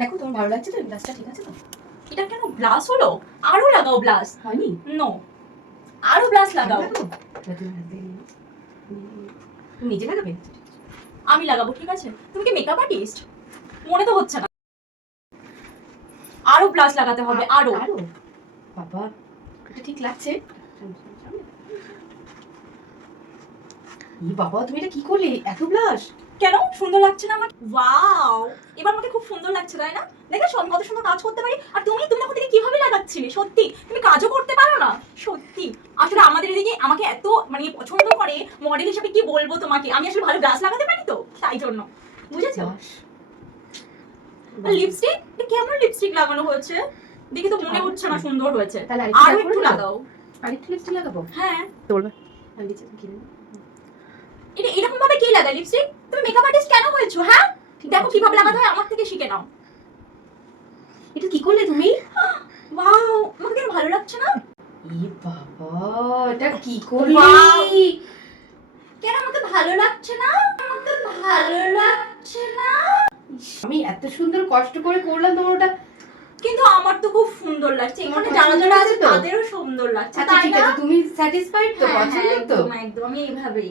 দেখো তোমার ভালো লাগছে তো? ব্লাশটা ঠিক আছে তো? এটা কেন ব্লাশ হলো? আরো লাগাও ব্লাশ। হয়নি? নো, আরো ব্লাশ লাগাও। তুমি নিজে লাগাবে? আমি লাগাবো, ঠিক আছে? তুমি কি মেকআপ আর্টিস্ট? মনে তো হচ্ছে না। আরো ব্লাশ লাগাতে হবে, আরো। আরো? বাবা, এটা ঠিক লাগছে? বাবা, তুমি এটা কি করলে? এত ব্লাশ? কেন সুন্দর লাগছে না আমাকে? ওয়াও, এবার আমাকে খুব সুন্দর লাগছে, তাই না? দেখেছো আমি কত সুন্দর কাজ করতে পারি। আর তুমি তুমি দেখো থেকে কিভাবে লাগাচ্ছিলে। সত্যি তুমি কাজও করতে পারো না। সত্যি আসলে আমাদের এদিকে আমাকে এত মানে পছন্দ করে, মডেল হিসেবে কি বলবো তোমাকে, আমি আসলে ভালো ব্লাশ লাগাতে পারি তো, তাই জন্য। বুঝেছো? আর লিপস্টিক, কেমন লিপস্টিক লাগানো হয়েছে? দেখে তো মনে হচ্ছে না সুন্দর হয়েছে। তাহলে আরো একটু লাগাও। আরেকটু লিপস্টিক লাগাবো? হ্যাঁ, বলবে আমি নিচে কিনে এটা এরকম ভাবে কে লাগায় লিপস্টিক? তুমি মেকআপ আর্টিস্ট কেন হয়েছো? হ্যাঁ, দেখো কিভাবে লাগাতে হয়, আমার থেকে শিখে নাও। এটা কি করলে তুমি? ওয়াও, আমাকে কেন ভালো লাগছে না? বাবা, এটা কি করলি? কেন আমাকে ভালো লাগছে না? আমাকে ভালো লাগছে না। আমি এত সুন্দর কষ্ট করে করলাম, তোমার ওটা। কিন্তু আমার তো খুব সুন্দর লাগছে, এখানে তোমার যারা পছন্দ যারা আছে হয়েছে তো? তাদেরও সুন্দর লাগছে, আচ্ছা তাই ঠিক না? আছে, তুমি স্যাটিসফাইড তো? হ্যাঁ, পছন্দ তো? একদম একদম, আমি এইভাবেই